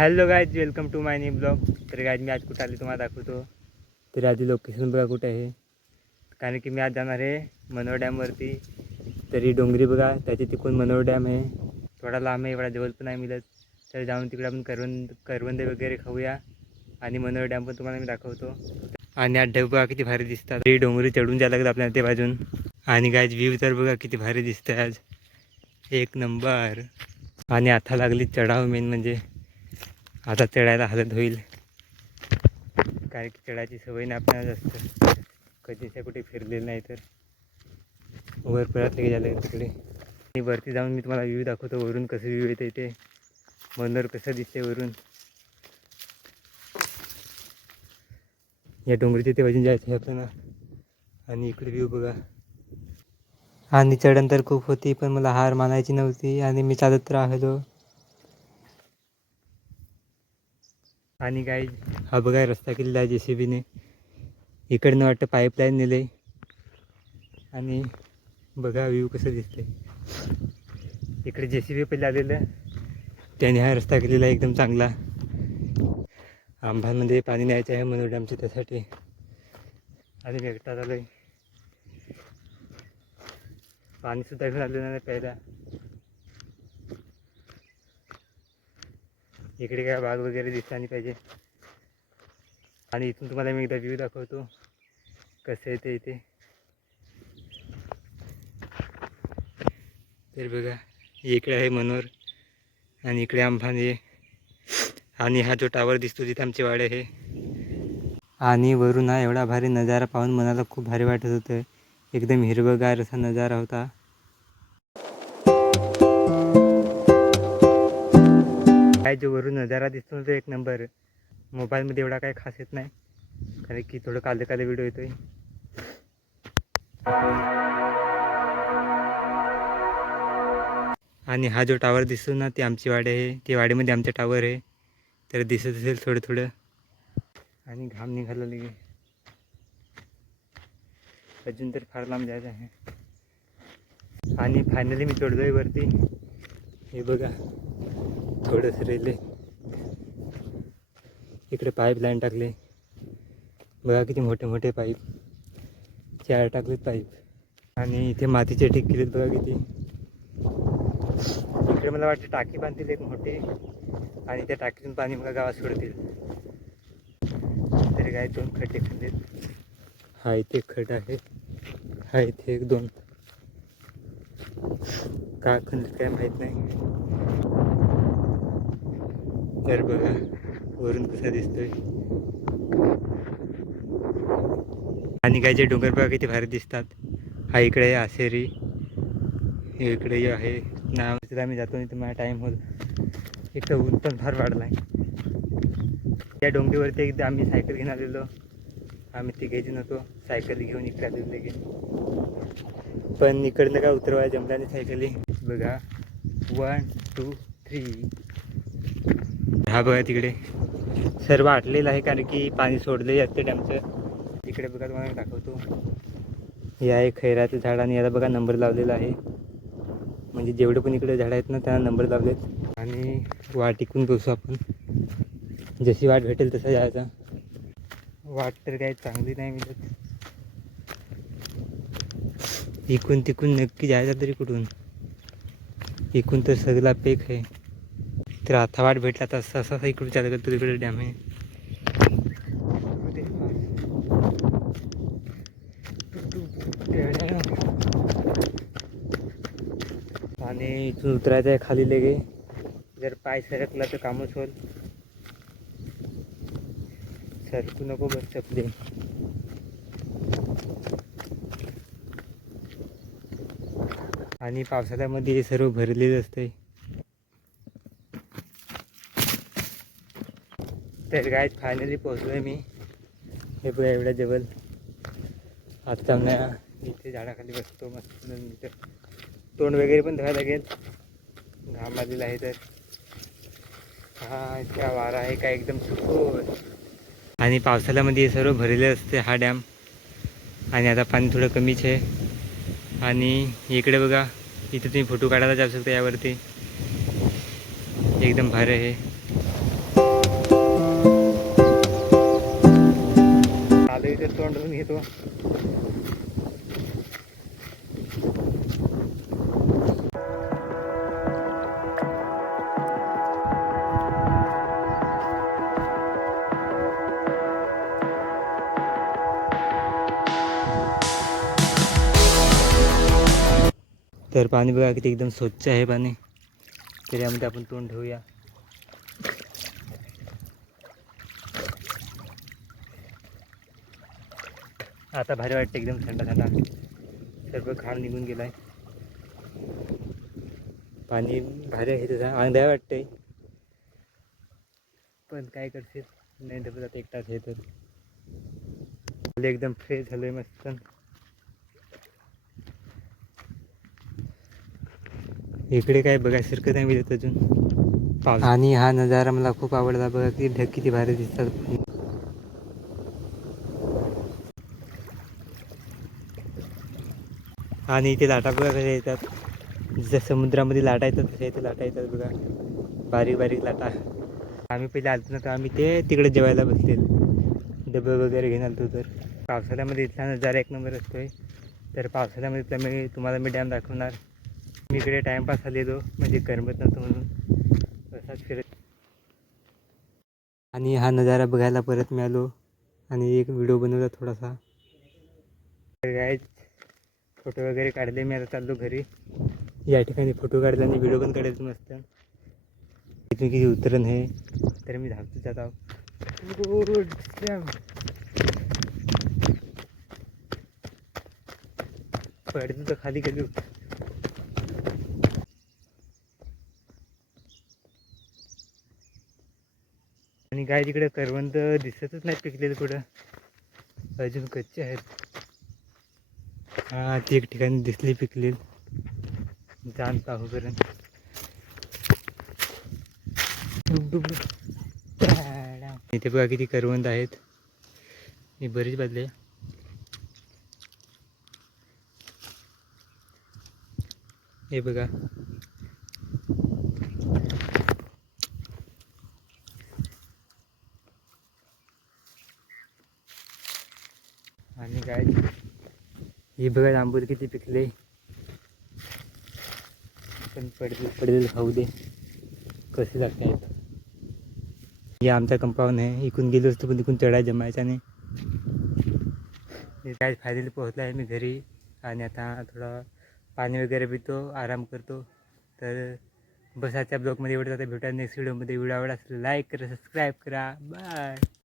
Hello guys, welcome to my new blog. तर guys मी आज कुठं आले तुम्हाला दाखवतो. तर आधी लोकेशन बघा कुठे आहे, कारण की मी आज जाणार आहे मनोर डॅमवरती. तरी डोंगरी बघा, त्याची तिकडून मनोर डॅम आहे, थोडा लांब आहे, एवढा जवळ पण नाही मिळत. तर जाऊन तिकडे आपण करवंदे वगैरे खाऊया आणि मनोर डॅम पण तुम्हाला मी दाखवतो. आणि आज ढग बघा किती भारी दिसतात. ही डोंगरी चढून जायला लागतं आपल्याला ते बाजून. आणि गाईज व्ह्यू तर बघा किती भारी दिसतं आज, एक नंबर. आणि आता लागली चढाव, मेन म्हणजे आता चढायला हालत होईल, कारण की चढायची सवय नाही आपल्याला जास्त, कधीच कुठे फिरलेलं नाही. तर वर परत लगे झालं तिकडे. आणि वरती जाऊन मी तुम्हाला व्ह्यू दाखवतो, वरून कसं व्ह्यू येतं इथे, मनोर कसं दिसते वरून. या डोंगरीच्या ते बाजून जायचं आहे आपल्याला. आणि इकडे व्ह्यू बघा. आणि चढण तर खूप होती, पण मला हार मानायची नव्हती आणि मी चालत राहिलो. आणि गाईज हा बघा रस्ता केलेला आहे JCBने, इकडनं वाटतं पाईपलाईन नेले. आणि बघा व्ह्यू कसं दिसतंय. इकडे JCB पहिले आलेलं, त्याने हा रस्ता केलेला आहे एकदम चांगला. आंबांमध्ये पाणी न्यायचं आहे मनोर डॅमचं, त्यासाठी. आणि भेटतात आलं आहे, पाणीसुद्धा घेऊन आलेलं नाही प्यायला. इकडे काय बाग वगैरे दिसला नाही पाहिजे. आणि इथून तुम्हाला मी एकदा व्ह्यू दाखवतो कसं येते इथे. तर बघा, इकडे आहे मनोर आणि इकडे आंबाने. आणि हा जो टावर दिसतो तिथे आमचे वाडे आहे. आणि वरून हा एवढा भारी नजारा पाहून मनाला खूप भारी वाटत होतं, एकदम हिरवगार असा नजारा होता. काय जो वरून नजारा दिसतो तो एक नंबर. मोबाईलमध्ये एवढा काय खास येत नाही, कारण की थोडं काले काले व्हिडिओ येतोय. आणि हा जो टावर दिसतो ना, ते आमची वाडी आहे, ते वाडीमध्ये आमचा टावर आहे. तर दिसत असेल थोडं थोडं. आणि घाम निघाला लगे, अजून तर फार लांब जायचं आहे. आणि फायनली मी चढलोय वरती. हे बघा थोडंसं रेल्वे, इकडे पाईप लाईन टाकले बघा, किती मोठे मोठे पाईप, 4 टाकलेत पाईप. आणि इथे मातीचे ढीग केलेत बघा किती. इकडे मला वाटतं टाकी बांधतील एक मोठी, आणि त्या टाकीतून पाणी बघा गावात सोडतील. तरी काय 2 खड्डे खाल्लेत. हा इथे खड आहे, हा इथे 1-2 का खंडित काय माहीत नाही. तर बघा वरून कसा दिसतोय. आणि काय जे डोंगर बघा किती भारी दिसतात. हा इकडे आहे आसेरी, इकडे आहे नाव. तिथं आम्ही जातो, नाही तर माझा टाईम होत. एक तर ऊन पण फार वाढला आहे. या डोंगरीवरती एकदा आम्ही सायकल घेऊन आलेलो, आम्ही तिघेजण होतो, सायकल घेऊन इकडे आलेलो लगे. पण इकडनं काय उतरवायला जमला नाही सायकली. बघा 1 2 3. हा बघा तिकडे सर्व आटलेलं आहे, कारण की पाणी सोडले जाते डॅमचं. इकडे बघा तुम्हाला दाखवतो, हे आहे खैराचं झाड, आणि याला बघा नंबर लावलेला आहे. म्हणजे जेवढे पण इकडे झाडं आहेत ना, त्यांना नंबर लावलेत. आणि वाट टिकून बसू आपण, जशी वाट भेटेल तसं जायचा. वाट तर काही चांगली नाही मिळत, इकून तिकून नक्की जायचं. तरी कुठून, इकून तर सगळा पेक आहे. तर आता वाट भेटला तसा असा इकडून चालू करतो, तिकडे डॅम आहे. आणि इथून उतरायचं आहे खाली लगे, जर पाय सरकला तर कामच होईल. सरकू नको बस चपले. आणि पावसाळ्यामध्ये हे सर्व भरलेलं असते. तर काय फायनली पोहोचलो आहे मी. हे बघा एवढ्या जवळ. आता नाही इथे झाडाखाली बसतो मस्त. तोंड वगैरे पण धुवायला लागेल, घाम आलेला आहे. तर हा इतका वारा आहे का एकदम सुकून. आणि पावसाळ्यामध्ये हे सर्व भरलेलं असते हा डॅम. आणि आता पाणी थोडं कमीच आहे. आणि इकडे बघा, इथे तुम्ही फोटो काढायला जाऊ शकता यावरती, एकदम भारी आहे. तर तोंड धुवून घेतो. तर पाणी बघा किती एकदम स्वच्छ आहे पाणी. तर यामध्ये आपण तोंड धुवूया. आता भारी वाटते, एकदम थंड थंड, सर्व घाण निघून गेलाय. पाणी भारी आहे तुझा, अंधाय वाटते, पण काय करशील, नाही धबधबा एकटाच आहे तर एकदम फ्रेश झालोय मस्त. इकडे काय बघायसारखं नाही मिळत अजून पाऊस. आणि हा नजारा मला खूप आवडला बघा, की ढग किती भारी दिसतात. आणि इथे लाटा बघा कशा येतात, जसं समुद्रामध्ये लाटा येतात तशा इथे लाटा येतात बघा, बारीक बारीक लाटा. आम्ही पहिले आलतो ना, तर आम्ही ते तिकडे जेवायला बसलेलो, डबे वगैरे घेऊन आलतो. तर पावसाळ्यामध्ये इथला नजारा एक नंबर असतोय. तर पावसाळ्यामध्ये तुम्हाला मी डॅम दाखवणार. मी इकडे टाईमपास आलेलो, म्हणजे करमत नव्हतं म्हणून असाच फिरत. आणि हा नजारा बघायला परत मिळालो आणि एक व्हिडिओ बनवला थोडासा. तर काय फोटो वगैरे काढले. मी आता चाललो घरी. या ठिकाणी फोटो काढला आणि व्हिडिओ पण काढायचं मस्त. इथून किती उतरण आहे, तर मी धावतो जात आहो. पडतो तर खाली गेलो. आणि काय तिकडे करवंद दिसतच नाही पिकलेलं कुठं, अजून कच्चे आहेत. हा ती एक ठिकाणी दिसली पिकलेली, जाण पाहूपर्यंत. इथे बघा किती करवंद आहेत, ही बरीच बदले. हे बघा, आणि काय हे बघा आंबूर किती पिकले, पण पडलेलं खाऊ दे, कसे लागतात. हे आमचा कंपाऊंड आहे, इकून गेलो असतो पण इकून चढाय जमायचा नाही. काय फायद्याला पोहोचला आहे मी घरी. आणि आता थोडा पाणी वगैरे पितो, आराम करतो. तर बस आजच्या ब्लॉगमध्ये एवढं. आता भेटा नेक्स्ट व्हिडिओमध्ये. व्हिडिओ आवडला असेल लाईक करा, सबस्क्राईब करा. बाय.